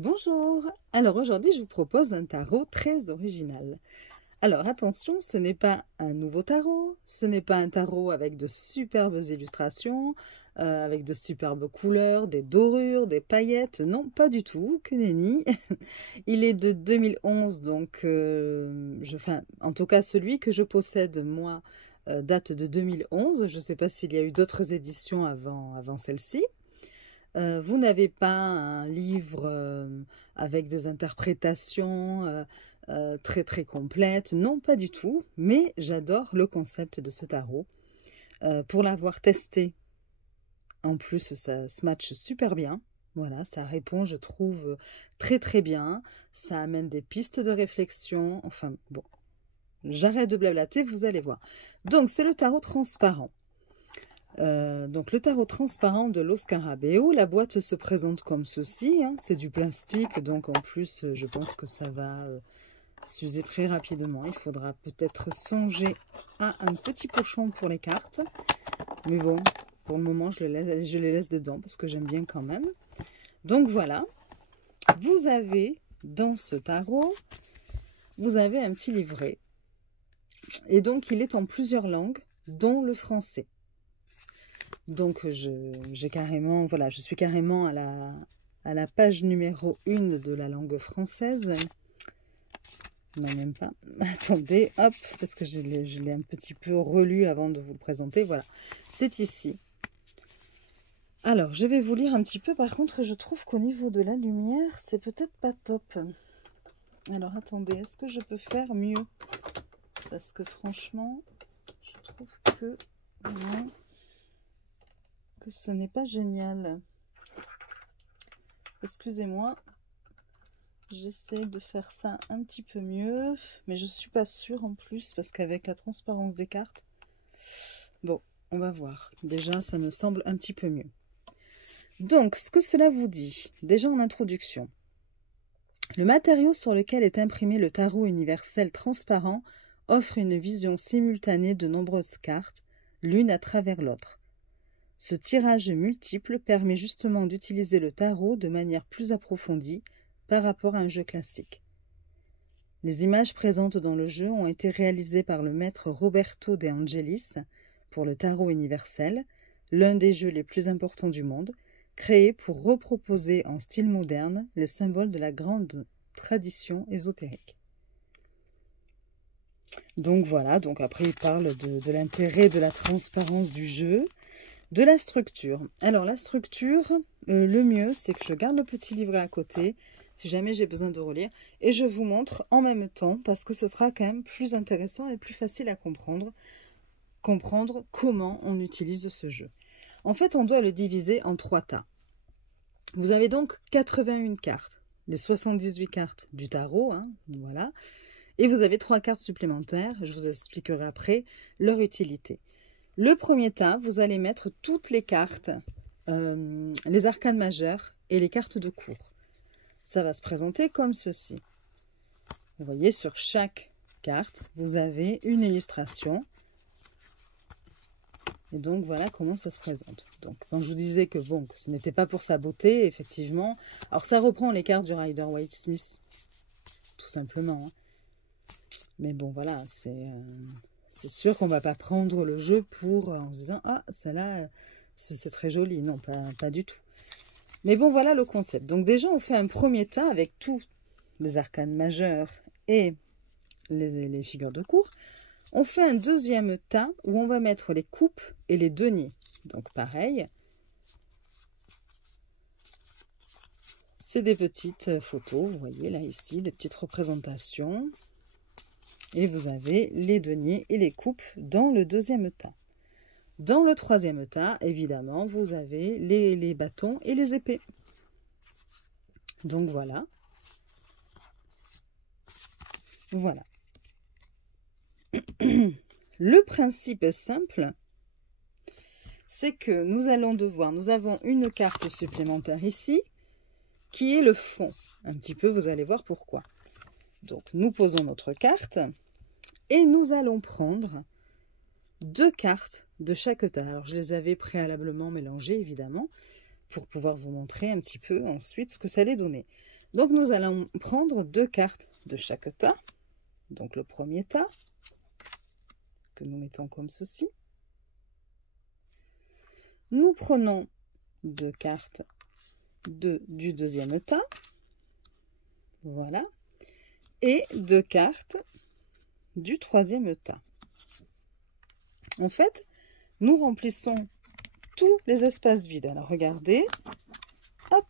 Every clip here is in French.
Bonjour! Alors aujourd'hui, je vous propose un tarot très original. Alors attention, ce n'est pas un nouveau tarot, ce n'est pas un tarot avec de superbes illustrations, avec de superbes couleurs, des dorures, des paillettes. Non, pas du tout, que nenni. Il est de 2011, donc enfin, en tout cas celui que je possède, moi, date de 2011. Je ne sais pas s'il y a eu d'autres éditions avant celle-ci. Vous n'avez pas un livre avec des interprétations très très complètes. Non, pas du tout. Mais j'adore le concept de ce tarot. Pour l'avoir testé, en plus, ça se matche super bien. Voilà, ça répond, je trouve, très très bien. Ça amène des pistes de réflexion. Enfin, bon, j'arrête de blablater, vous allez voir. Donc, c'est le tarot transparent. Donc le tarot transparent de Lo Scarabeo, la boîte se présente comme ceci, hein, c'est du plastique, donc en plus je pense que ça va s'user très rapidement. Il faudra peut-être songer à un petit pochon pour les cartes, mais bon, pour le moment je les laisse dedans parce que j'aime bien quand même. Donc voilà, vous avez dans ce tarot, vous avez un petit livret, et donc il est en plusieurs langues, dont le français. Donc, j'ai carrément, voilà, je suis carrément à la page numéro 1 de la langue française. Non, même pas. Attendez, hop, parce que je l'ai un petit peu relu avant de vous le présenter. Voilà, c'est ici. Alors, je vais vous lire un petit peu. Par contre, je trouve qu'au niveau de la lumière, c'est peut-être pas top. Alors, attendez, est-ce que je peux faire mieux? Parce que franchement, je trouve que... Non, que ce n'est pas génial. Excusez-moi, j'essaie de faire ça un petit peu mieux, mais je suis pas sûre en plus, parce qu'avec la transparence des cartes, bon, on va voir. Déjà, ça me semble un petit peu mieux. Donc, ce que cela vous dit, déjà en introduction, le matériau sur lequel est imprimé le tarot universel transparent offre une vision simultanée de nombreuses cartes, l'une à travers l'autre. Ce tirage multiple permet justement d'utiliser le tarot de manière plus approfondie par rapport à un jeu classique. Les images présentes dans le jeu ont été réalisées par le maître Roberto De Angelis pour le tarot universel, l'un des jeux les plus importants du monde, créé pour reproposer en style moderne les symboles de la grande tradition ésotérique. Donc voilà, donc après il parle de l'intérêt de la transparence du jeu, de la structure. Alors la structure, le mieux c'est que je garde le petit livret à côté, si jamais j'ai besoin de relire, et je vous montre en même temps, parce que ce sera quand même plus intéressant et plus facile à comprendre comment on utilise ce jeu. En fait, on doit le diviser en 3 tas. Vous avez donc 81 cartes, les 78 cartes du tarot, hein, voilà, et vous avez 3 cartes supplémentaires, je vous expliquerai après leur utilité. Le premier tas, vous allez mettre toutes les cartes, les arcanes majeures et les cartes de cour. Ça va se présenter comme ceci. Vous voyez, sur chaque carte, vous avez une illustration. Et donc, voilà comment ça se présente. Donc, quand je vous disais que, bon, que ce n'était pas pour sa beauté, effectivement. Alors, ça reprend les cartes du Rider-Waite-Smith, tout simplement. Hein. Mais bon, voilà, c'est sûr qu'on ne va pas prendre le jeu pour en se disant « Ah, celle-là, c'est très joli. » Non, pas du tout. Mais bon, voilà le concept. Donc déjà, on fait un premier tas avec tous les arcanes majeures et les figures de cour. On fait un deuxième tas où on va mettre les coupes et les deniers. Donc pareil, c'est des petites photos, vous voyez là ici, des petites représentations. Et vous avez les deniers et les coupes dans le deuxième tas. Dans le troisième tas, évidemment, vous avez les bâtons et les épées. Donc voilà. Voilà. Le principe est simple. C'est que nous avons une carte supplémentaire ici, qui est le fond. Un petit peu, vous allez voir pourquoi. Donc, nous posons notre carte. Et nous allons prendre 2 cartes de chaque tas. Alors, je les avais préalablement mélangées, évidemment, pour pouvoir vous montrer un petit peu ensuite ce que ça allait donner. Donc nous allons prendre 2 cartes de chaque tas. Donc le premier tas, que nous mettons comme ceci. Nous prenons 2 cartes du deuxième tas. Voilà. Et 2 cartes du troisième tas. En fait, nous remplissons tous les espaces vides. Alors regardez, hop,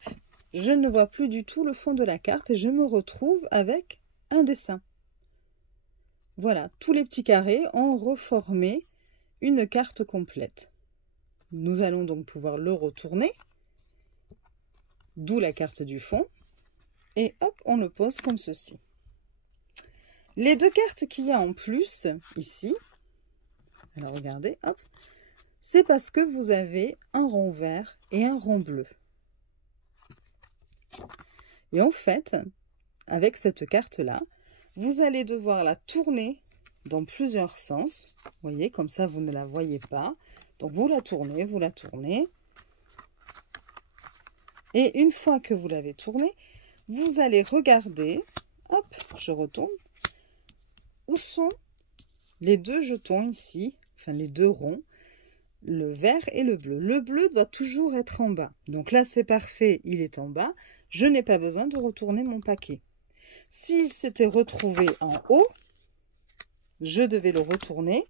je ne vois plus du tout le fond de la carte et je me retrouve avec un dessin. Voilà, tous les petits carrés ont reformé une carte complète. Nous allons donc pouvoir le retourner, d'où la carte du fond, et hop, on le pose comme ceci. Les 2 cartes qu'il y a en plus, ici, alors regardez, hop, c'est parce que vous avez un rond vert et un rond bleu. Et en fait, avec cette carte-là, vous allez devoir la tourner dans plusieurs sens. Vous voyez, comme ça, vous ne la voyez pas. Donc, vous la tournez, vous la tournez. Et une fois que vous l'avez tournée, vous allez regarder, hop, je retourne, où sont les 2 jetons ici, enfin les 2 ronds, le vert et le bleu. Le bleu doit toujours être en bas. Donc là, c'est parfait, il est en bas. Je n'ai pas besoin de retourner mon paquet. S'il s'était retrouvé en haut, je devais le retourner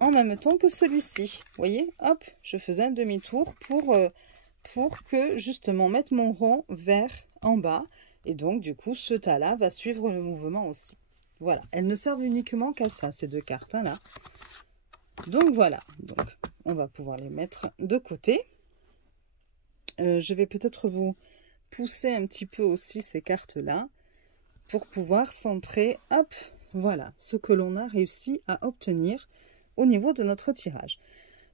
en même temps que celui-ci. Vous voyez, hop, je faisais un demi-tour pour que justement mettre mon rond vert en bas. Et donc, du coup, ce tas-là va suivre le mouvement aussi. Voilà, elles ne servent uniquement qu'à ça, ces 2 cartes là. Donc voilà, donc on va pouvoir les mettre de côté. Je vais peut-être vous pousser un petit peu aussi ces cartes-là pour pouvoir centrer, hop, voilà, ce que l'on a réussi à obtenir au niveau de notre tirage.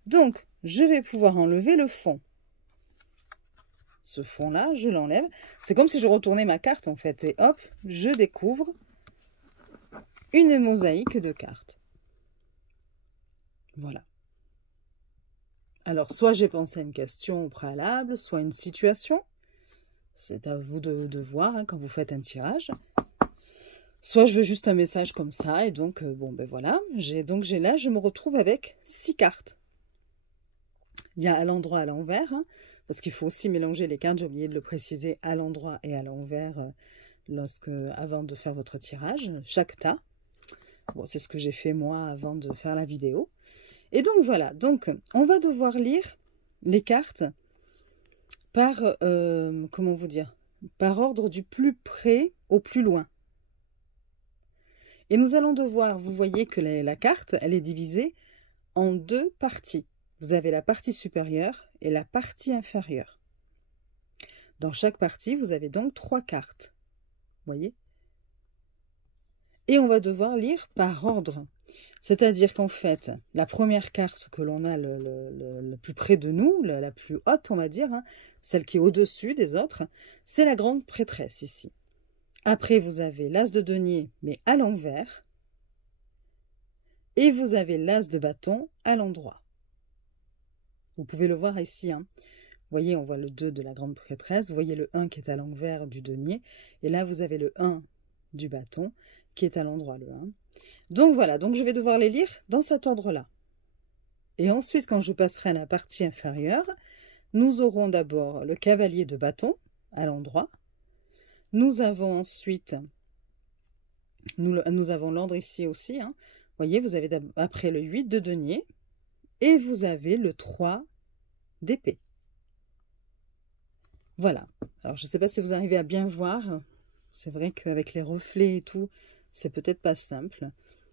Donc, je vais pouvoir enlever le fond. Ce fond-là, je l'enlève. C'est comme si je retournais ma carte en fait. Et hop, je découvre une mosaïque de cartes. Voilà. Alors, soit j'ai pensé à une question au préalable, soit une situation. C'est à vous de voir hein, quand vous faites un tirage. Soit je veux juste un message comme ça. Et donc, bon, ben voilà. J'ai là, je me retrouve avec 6 cartes. Il y a à l'endroit, à l'envers. Hein, parce qu'il faut aussi mélanger les cartes. J'ai oublié de le préciser à l'endroit et à l'envers avant de faire votre tirage. Chaque tas. Bon, c'est ce que j'ai fait moi avant de faire la vidéo. Et donc voilà, donc on va devoir lire les cartes par, comment vous dire, par ordre du plus près au plus loin. Et nous allons devoir, vous voyez que la carte, elle est divisée en 2 parties. Vous avez la partie supérieure et la partie inférieure. Dans chaque partie, vous avez donc 3 cartes. Vous voyez? Et on va devoir lire par ordre. C'est-à-dire qu'en fait, la première carte que l'on a le plus près de nous, la plus haute, on va dire, hein, celle qui est au-dessus des autres, c'est la grande prêtresse ici. Après, vous avez l'as de denier, mais à l'envers. Et vous avez l'as de bâton à l'endroit. Vous pouvez le voir ici. Hein. Vous voyez, on voit le 2 de la grande prêtresse. Vous voyez le 1 qui est à l'envers du denier. Et là, vous avez le 1 du bâton qui est à l'endroit, le 1. Donc voilà, donc je vais devoir les lire dans cet ordre-là. Et ensuite, quand je passerai à la partie inférieure, nous aurons d'abord le cavalier de bâton à l'endroit. Nous avons ensuite, nous avons l'ordre ici aussi. Hein. Vous voyez, vous avez après le 8 de denier et vous avez le 3 d'épée. Voilà. Alors, je ne sais pas si vous arrivez à bien voir. C'est vrai qu'avec les reflets et tout, c'est peut-être pas simple.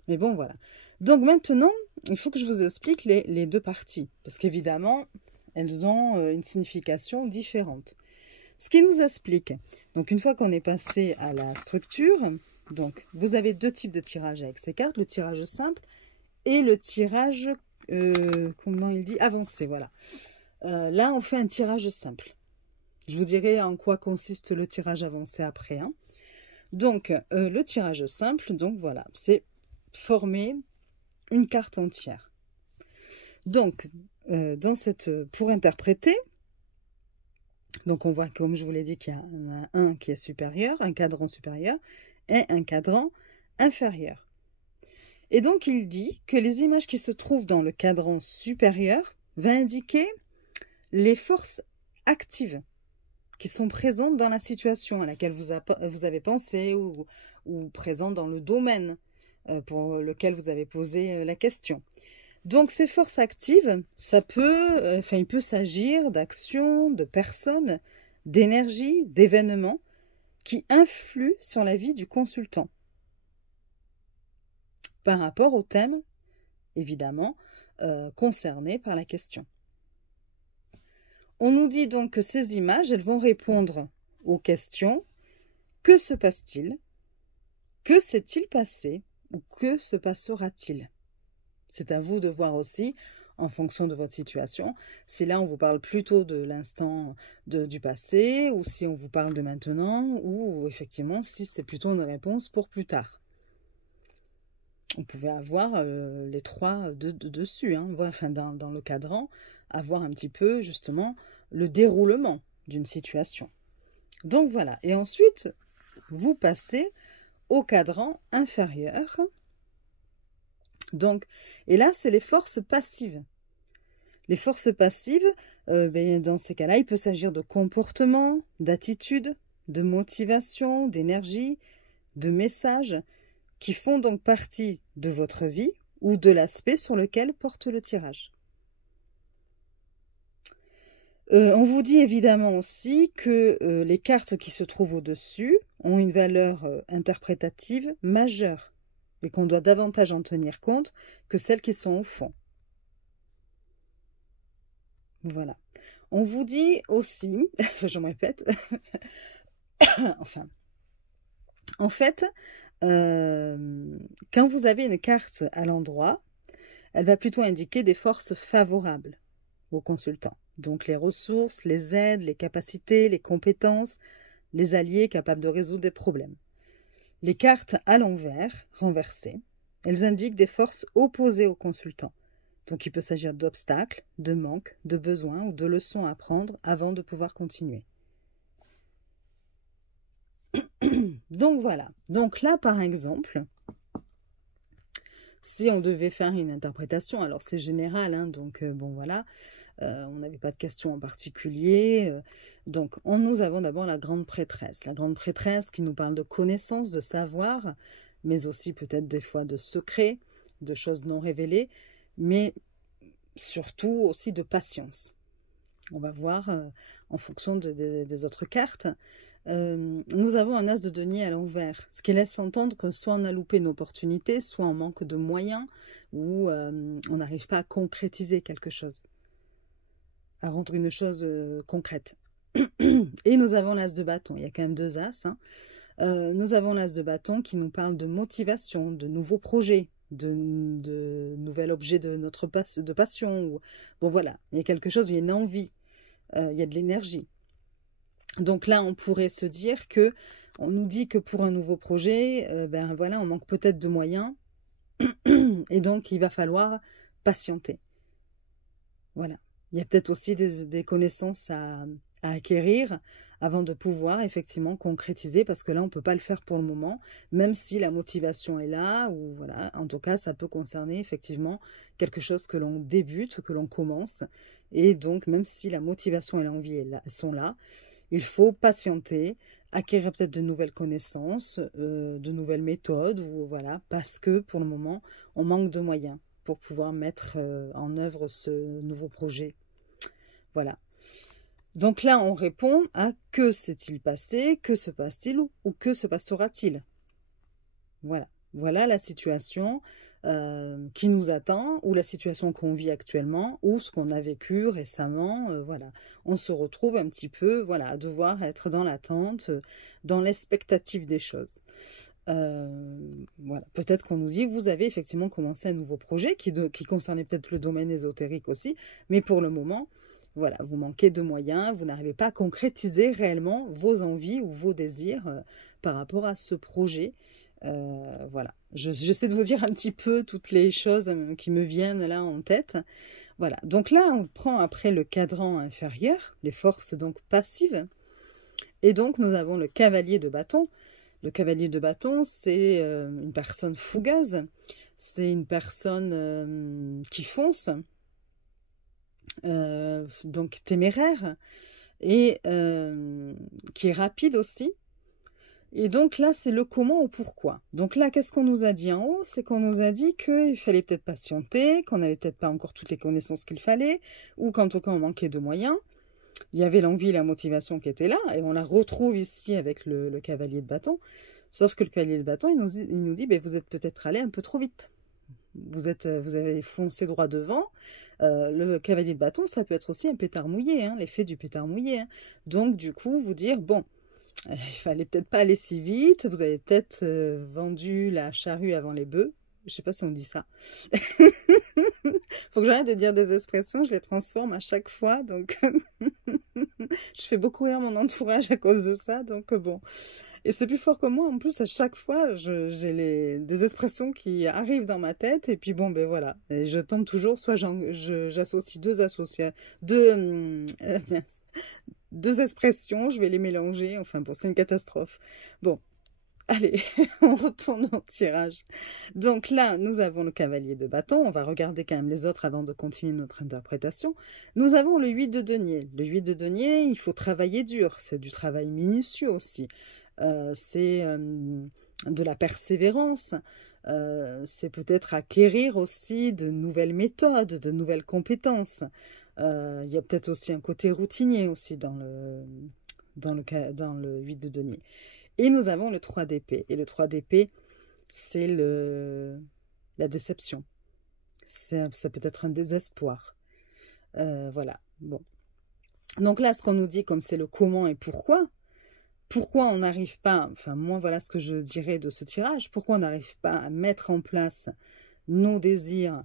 Mais bon, voilà. Donc maintenant, il faut que je vous explique les 2 parties. Parce qu'évidemment, elles ont une signification différente. Ce qui nous explique, donc une fois qu'on est passé à la structure, donc vous avez 2 types de tirage avec ces cartes. Le tirage simple et le tirage, comment il dit, avancé. Voilà. Là, on fait un tirage simple. Je vous dirai en quoi consiste le tirage avancé après. Hein. Donc, le tirage simple, donc voilà, c'est former une carte entière. Donc, pour interpréter, Donc on voit, comme je vous l'ai dit, qu'il y en a un qui est supérieur, un cadran supérieur, et un cadran inférieur. Et donc il dit que les images qui se trouvent dans le cadran supérieur vont indiquer les forces actives qui sont présentes dans la situation à laquelle vous avez pensé ou présentes dans le domaine pour lequel vous avez posé la question. Donc ces forces actives, il peut s'agir d'actions, de personnes, d'énergie, d'événements qui influent sur la vie du consultant par rapport au thème, évidemment, concerné par la question. On nous dit donc que ces images, elles vont répondre aux questions. Que se passe-t-il? Que s'est-il passé? Ou que se passera-t-il? C'est à vous de voir aussi, en fonction de votre situation, si là on vous parle plutôt de l'instant du passé, ou si on vous parle de maintenant, ou effectivement si c'est plutôt une réponse pour plus tard. On pouvait avoir les trois dessus, hein, enfin dans le cadran, avoir un petit peu justement le déroulement d'une situation. Donc voilà, et ensuite vous passez au cadran inférieur. Donc, et là, c'est les forces passives. Les forces passives, dans ces cas-là, il peut s'agir de comportement, d'attitude, de motivation, d'énergie, de messages qui font donc partie de votre vie ou de l'aspect sur lequel porte le tirage. On vous dit évidemment aussi que les cartes qui se trouvent au-dessus ont une valeur interprétative majeure et qu'on doit davantage en tenir compte que celles qui sont au fond. Voilà. On vous dit aussi, je me répète, enfin, en fait, quand vous avez une carte à l'endroit, elle va plutôt indiquer des forces favorables aux consultants. Donc les ressources, les aides, les capacités, les compétences, les alliés capables de résoudre des problèmes. Les cartes à l'envers, renversées, elles indiquent des forces opposées aux consultants. Donc il peut s'agir d'obstacles, de manques, de besoins ou de leçons à apprendre avant de pouvoir continuer. Donc voilà. Donc là, par exemple, si on devait faire une interprétation, alors c'est général, hein, donc bon voilà, on n'avait pas de questions en particulier. Donc nous avons d'abord la grande prêtresse. La grande prêtresse qui nous parle de connaissances, de savoir, mais aussi peut-être des fois de secrets, de choses non révélées, mais surtout aussi de patience. On va voir en fonction des autres cartes. Nous avons un as de denier à l'envers, ce qui laisse entendre que soit on a loupé une opportunité, soit on manque de moyens, ou on n'arrive pas à concrétiser quelque chose, à rendre une chose concrète. Et nous avons l'as de bâton, il y a quand même deux as. Hein. Nous avons l'as de bâton qui nous parle de motivation, de nouveaux projets, de nouvel objet de notre passion. Ou... Bon voilà, il y a quelque chose, il y a une envie, il y a de l'énergie. Donc là, on pourrait se dire que, on nous dit que pour un nouveau projet, voilà, on manque peut-être de moyens, et donc il va falloir patienter. Voilà. Il y a peut-être aussi des connaissances à acquérir avant de pouvoir effectivement concrétiser, parce que là, on ne peut pas le faire pour le moment, même si la motivation est là, ou voilà, en tout cas, ça peut concerner effectivement quelque chose que l'on débute, que l'on commence, et donc même si la motivation et l'envie sont là, il faut patienter, acquérir peut-être de nouvelles connaissances, de nouvelles méthodes, ou voilà, parce que pour le moment, on manque de moyens pour pouvoir mettre en œuvre ce nouveau projet. Voilà. Donc là, on répond à que s'est-il passé, que se passe-t-il ou que se passera-t-il. Voilà. Voilà la situation qui nous attend, ou la situation qu'on vit actuellement, ou ce qu'on a vécu récemment. Voilà. On se retrouve un petit peu, voilà, à devoir être dans l'attente, dans l'expectative des choses. Voilà. Peut-être qu'on nous dit, vous avez effectivement commencé un nouveau projet qui concernait peut-être le domaine ésotérique aussi, mais pour le moment, voilà, vous manquez de moyens, vous n'arrivez pas à concrétiser réellement vos envies ou vos désirs par rapport à ce projet. Voilà, j'essaie de vous dire un petit peu toutes les choses qui me viennent là en tête. Voilà, donc là, on prend après le cadran inférieur, les forces donc passives, et donc nous avons le cavalier de bâton. Le cavalier de bâton, c'est une personne fougueuse, c'est une personne qui fonce, donc téméraire, et qui est rapide aussi. Et donc là, c'est le comment ou pourquoi. Donc là, qu'est-ce qu'on nous a dit en haut? C'est qu'on nous a dit qu'il fallait peut-être patienter, qu'on n'avait peut-être pas encore toutes les connaissances qu'il fallait, ou qu'en tout cas, on manquait de moyens. Il y avait l'envie et la motivation qui étaient là, et on la retrouve ici avec le cavalier de bâton. Sauf que le cavalier de bâton, il nous dit, ben, vous êtes peut-être allé un peu trop vite. Vous avez foncé droit devant. Le cavalier de bâton, ça peut être aussi un pétard mouillé, hein, l'effet du pétard mouillé. Hein. Donc, du coup, vous dire, bon, il fallait peut-être pas aller si vite, vous avez peut-être vendu la charrue avant les bœufs. Je sais pas si on dit ça. Faut que j'arrête de dire des expressions, je les transforme à chaque fois, donc je fais beaucoup rire mon entourage à cause de ça, donc bon. Et c'est plus fort que moi, en plus, à chaque fois, j'ai des expressions qui arrivent dans ma tête, et puis bon, ben voilà. Et je tombe toujours, soit j'associe deux expressions, je vais les mélanger, enfin bon, c'est une catastrophe. Bon, allez, on retourne au tirage. Donc là, nous avons le cavalier de bâton, on va regarder quand même les autres avant de continuer notre interprétation. Nous avons le 8 de denier. Le 8 de denier, il faut travailler dur, c'est du travail minutieux aussi. C'est de la persévérance, c'est peut-être acquérir aussi de nouvelles méthodes, de nouvelles compétences. Il y a peut-être aussi un côté routinier aussi dans le 8 de denier. Et nous avons le 3 d'épée. Et le 3 d'épée, c'est la déception. Ça peut être un désespoir. Voilà, bon. Donc là, ce qu'on nous dit, comme c'est le comment et pourquoi on n'arrive pas, enfin moi voilà ce que je dirais de ce tirage, pourquoi on n'arrive pas à mettre en place nos désirs,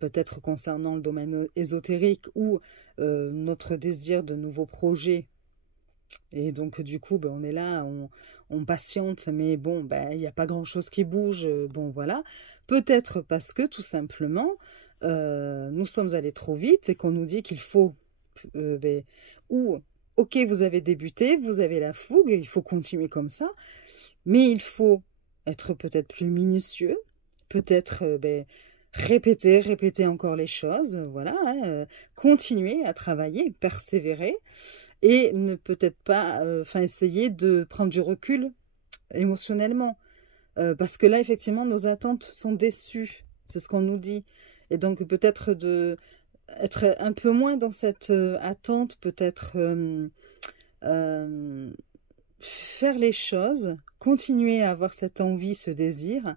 peut-être concernant le domaine ésotérique ou notre désir de nouveaux projets. Et donc du coup, ben, on est là, on patiente, mais bon, ben, il n'y a pas grand-chose qui bouge, bon voilà. Peut-être parce que tout simplement, nous sommes allés trop vite et qu'on nous dit qu'il faut, ou ok, vous avez débuté, vous avez la fougue, il faut continuer comme ça, mais il faut être peut-être plus minutieux, peut-être répéter encore les choses, voilà, hein, continuer à travailler, persévérer, et ne peut-être pas, essayer de prendre du recul émotionnellement, parce que là, effectivement, nos attentes sont déçues, c'est ce qu'on nous dit, et donc peut-être être un peu moins dans cette attente, peut-être faire les choses, continuer à avoir cette envie, ce désir,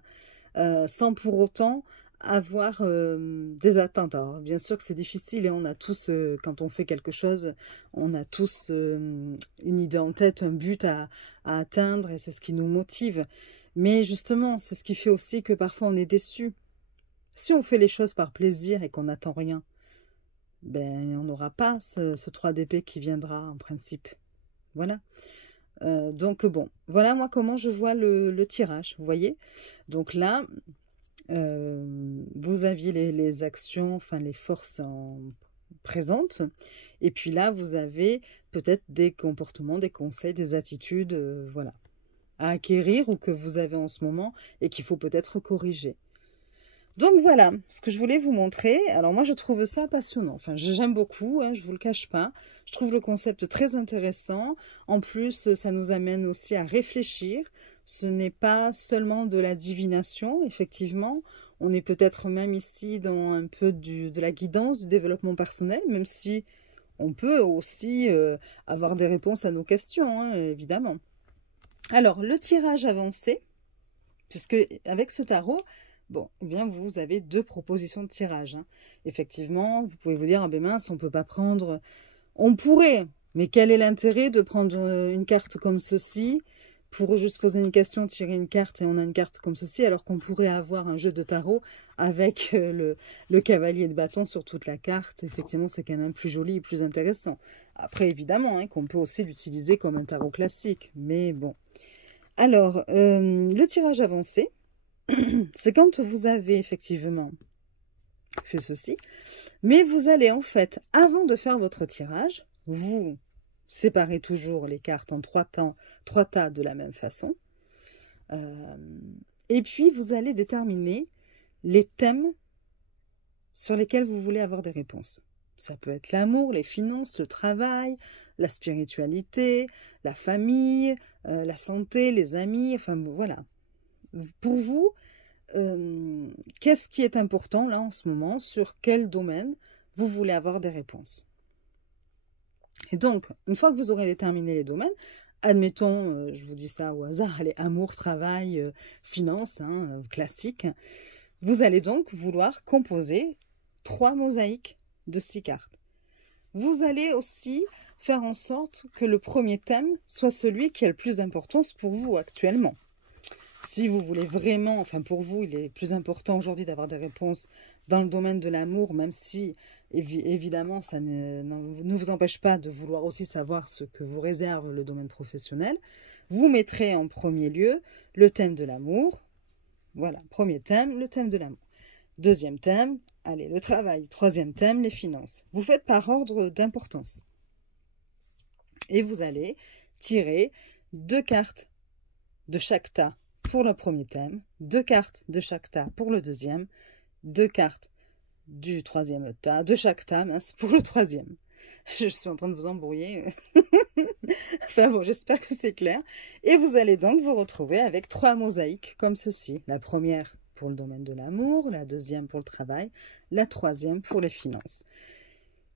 sans pour autant avoir des attentes. Alors bien sûr que c'est difficile et on a tous, quand on fait quelque chose, on a tous une idée en tête, un but à atteindre et c'est ce qui nous motive. Mais justement, c'est ce qui fait aussi que parfois on est déçu. Si on fait les choses par plaisir et qu'on n'attend rien, ben, on n'aura pas ce 3 d'épée qui viendra en principe. Voilà. Donc bon, voilà moi comment je vois le tirage, vous voyez. Donc là, vous aviez les actions, enfin les forces présentes. Et puis là, vous avez peut-être des comportements, des conseils, des attitudes, voilà, à acquérir ou que vous avez en ce moment et qu'il faut peut-être corriger. Donc voilà, ce que je voulais vous montrer. Alors moi, je trouve ça passionnant. Enfin, j'aime beaucoup, hein, je vous le cache pas. Je trouve le concept très intéressant. En plus, ça nous amène aussi à réfléchir. Ce n'est pas seulement de la divination, effectivement. On est peut-être même ici dans un peu de la guidance, du développement personnel, même si on peut aussi avoir des réponses à nos questions, hein, évidemment. Alors, le tirage avancé, puisque avec ce tarot, bon, eh bien, vous avez 2 propositions de tirage. Hein. Effectivement, vous pouvez vous dire, ah ben mince, on ne peut pas prendre... On pourrait, mais quel est l'intérêt de prendre une carte comme ceci pour juste poser une question, tirer une carte et on a une carte comme ceci, alors qu'on pourrait avoir un jeu de tarot avec le cavalier de bâton sur toute la carte. Effectivement, c'est quand même plus joli et plus intéressant. Après, évidemment, hein, qu'on peut aussi l'utiliser comme un tarot classique, mais bon. Alors, le tirage avancé, c'est quand vous avez effectivement fait ceci. Mais vous allez en fait, avant de faire votre tirage, vous séparez toujours les cartes en trois tas de la même façon. Et puis, vous allez déterminer les thèmes sur lesquels vous voulez avoir des réponses. Ça peut être l'amour, les finances, le travail, la spiritualité, la famille, la santé, les amis, enfin voilà. Pour vous, qu'est-ce qui est important là en ce moment, sur quel domaine vous voulez avoir des réponses. Et donc, une fois que vous aurez déterminé les domaines, admettons, je vous dis ça au hasard, allez, amour, travail, finance, classique, vous allez donc vouloir composer 3 mosaïques de 6 cartes. Vous allez aussi faire en sorte que le premier thème soit celui qui a le plus d'importance pour vous actuellement. Si vous voulez vraiment, enfin pour vous, il est plus important aujourd'hui d'avoir des réponses dans le domaine de l'amour, même si évidemment ça ne vous empêche pas de vouloir aussi savoir ce que vous réserve le domaine professionnel, vous mettrez en premier lieu le thème de l'amour. Voilà, premier thème, le thème de l'amour. Deuxième thème, allez, le travail. Troisième thème, les finances. Vous faites par ordre d'importance. Et vous allez tirer 2 cartes de chaque tas pour le premier thème, 2 cartes de chaque tas pour le deuxième, 2 cartes du troisième tas, de chaque tas, mince, pour le troisième. Je suis en train de vous embrouiller. Enfin bon, j'espère que c'est clair. Et vous allez donc vous retrouver avec 3 mosaïques comme ceci. La première pour le domaine de l'amour, la deuxième pour le travail, la troisième pour les finances.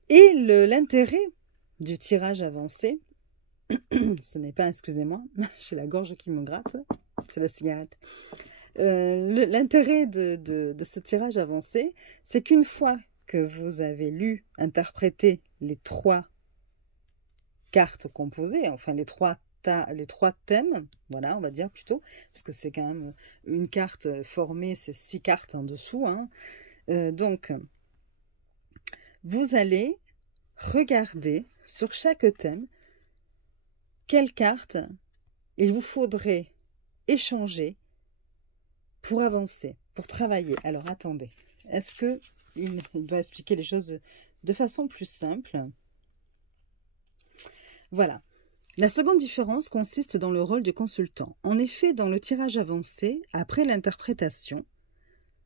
Et l'intérêt du tirage avancé, ce n'est pas, excusez-moi, j'ai la gorge qui me gratte, c'est la cigarette. L'intérêt de ce tirage avancé, c'est qu'une fois que vous avez lu, interprété les 3 cartes composées, enfin les 3 thèmes, voilà, on va dire plutôt, parce que c'est quand même une carte formée, c'est 6 cartes en dessous. Donc, vous allez regarder sur chaque thème quelle carte il vous faudrait échanger pour avancer, pour travailler. Alors, attendez, est-ce que il doit expliquer les choses de façon plus simple? Voilà. La seconde différence consiste dans le rôle du consultant. En effet, dans le tirage avancé, après l'interprétation,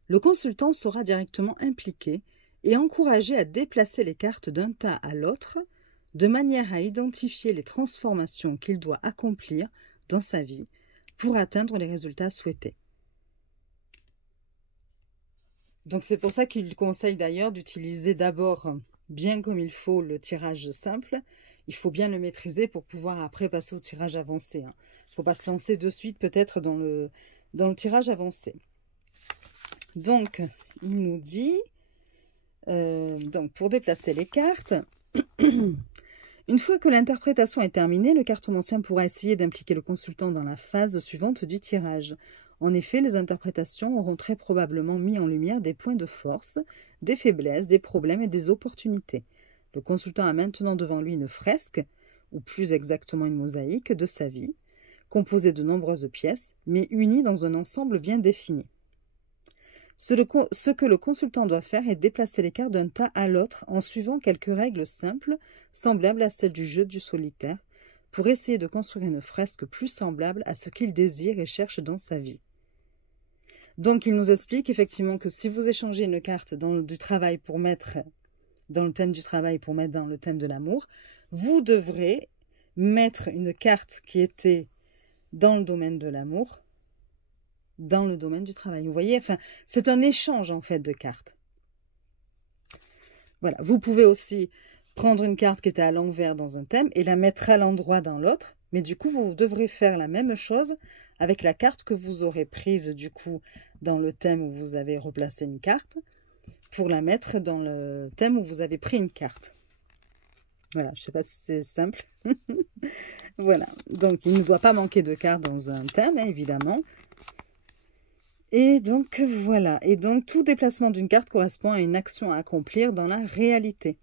le consultant sera directement impliqué et encouragé à déplacer les cartes d'un tas à l'autre de manière à identifier les transformations qu'il doit accomplir dans sa vie pour atteindre les résultats souhaités. Donc c'est pour ça qu'il conseille d'ailleurs d'utiliser d'abord bien comme il faut le tirage simple. Il faut bien le maîtriser pour pouvoir après passer au tirage avancé. Il ne faut pas se lancer de suite peut-être dans le tirage avancé. Donc il nous dit, donc pour déplacer les cartes, une fois que l'interprétation est terminée, le cartomancien pourra essayer d'impliquer le consultant dans la phase suivante du tirage. En effet, les interprétations auront très probablement mis en lumière des points de force, des faiblesses, des problèmes et des opportunités. Le consultant a maintenant devant lui une fresque, ou plus exactement une mosaïque, de sa vie, composée de nombreuses pièces, mais unies dans un ensemble bien défini. Ce que le consultant doit faire est déplacer les cartes d'un tas à l'autre en suivant quelques règles simples, semblables à celles du jeu du solitaire, pour essayer de construire une fresque plus semblable à ce qu'il désire et cherche dans sa vie. Donc, il nous explique effectivement que si vous échangez une carte du travail pour mettre dans le thème du travail pour mettre dans le thème de l'amour, vous devrez mettre une carte qui était dans le domaine de l'amour dans le domaine du travail. Vous voyez, enfin, c'est un échange en fait de cartes. Voilà, vous pouvez aussi prendre une carte qui était à l'envers dans un thème et la mettre à l'endroit dans l'autre, mais du coup, vous devrez faire la même chose avec la carte que vous aurez prise du coup dans le thème où vous avez replacé une carte, pour la mettre dans le thème où vous avez pris une carte. Voilà, je ne sais pas si c'est simple. Voilà, donc il ne doit pas manquer de cartes dans un thème, évidemment. Et donc voilà, et donc tout déplacement d'une carte correspond à une action à accomplir dans la réalité.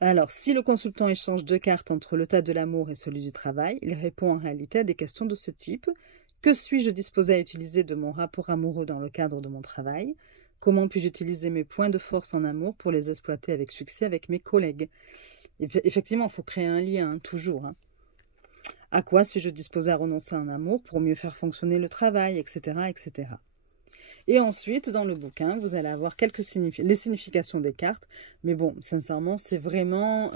Alors, si le consultant échange 2 cartes entre le tas de l'amour et celui du travail, il répond en réalité à des questions de ce type. Que suis-je disposé à utiliser de mon rapport amoureux dans le cadre de mon travail? Comment puis-je utiliser mes points de force en amour pour les exploiter avec succès avec mes collègues? Effectivement, il faut créer un lien, hein, toujours. Hein. À quoi suis-je disposé à renoncer en amour pour mieux faire fonctionner le travail, etc., etc. Et ensuite, dans le bouquin, vous allez avoir les significations des cartes. Mais bon, sincèrement, c'est vraiment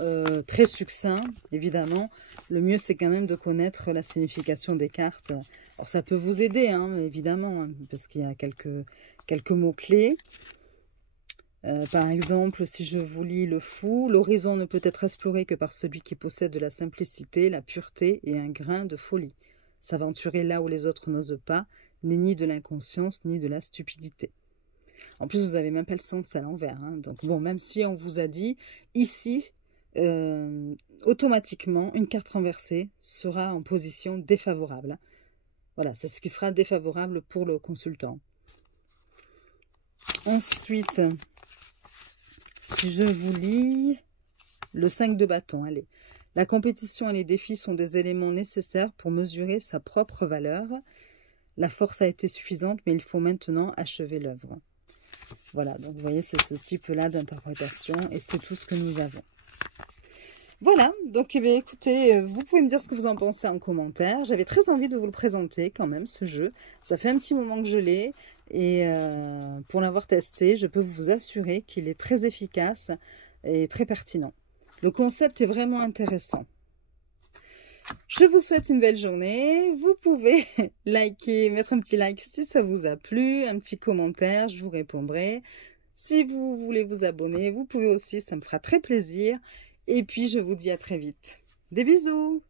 très succinct, évidemment. Le mieux, c'est quand même de connaître la signification des cartes. Alors, ça peut vous aider, hein, évidemment, hein, parce qu'il y a quelques mots-clés. Par exemple, si je vous lis le fou, l'horizon ne peut être exploré que par celui qui possède de la simplicité, la pureté et un grain de folie. S'aventurer là où les autres n'osent pas, n'est ni de l'inconscience, ni de la stupidité. En plus, vous n'avez même pas le sens à l'envers. Hein. Donc, bon, même si on vous a dit, ici, automatiquement, une carte renversée sera en position défavorable. Voilà, c'est ce qui sera défavorable pour le consultant. Ensuite, si je vous lis le 5 de bâton, allez. La compétition et les défis sont des éléments nécessaires pour mesurer sa propre valeur. La force a été suffisante, mais il faut maintenant achever l'œuvre. Voilà, donc vous voyez, c'est ce type-là d'interprétation et c'est tout ce que nous avons. Voilà, donc eh bien, écoutez, vous pouvez me dire ce que vous en pensez en commentaire. J'avais très envie de vous le présenter quand même, ce jeu. Ça fait un petit moment que je l'ai et pour l'avoir testé, je peux vous assurer qu'il est très efficace et très pertinent. Le concept est vraiment intéressant. Je vous souhaite une belle journée. Vous pouvez liker, mettre un petit like si ça vous a plu, un petit commentaire, je vous répondrai. Si vous voulez vous abonner, vous pouvez aussi, ça me fera très plaisir. Et puis, je vous dis à très vite. Des bisous!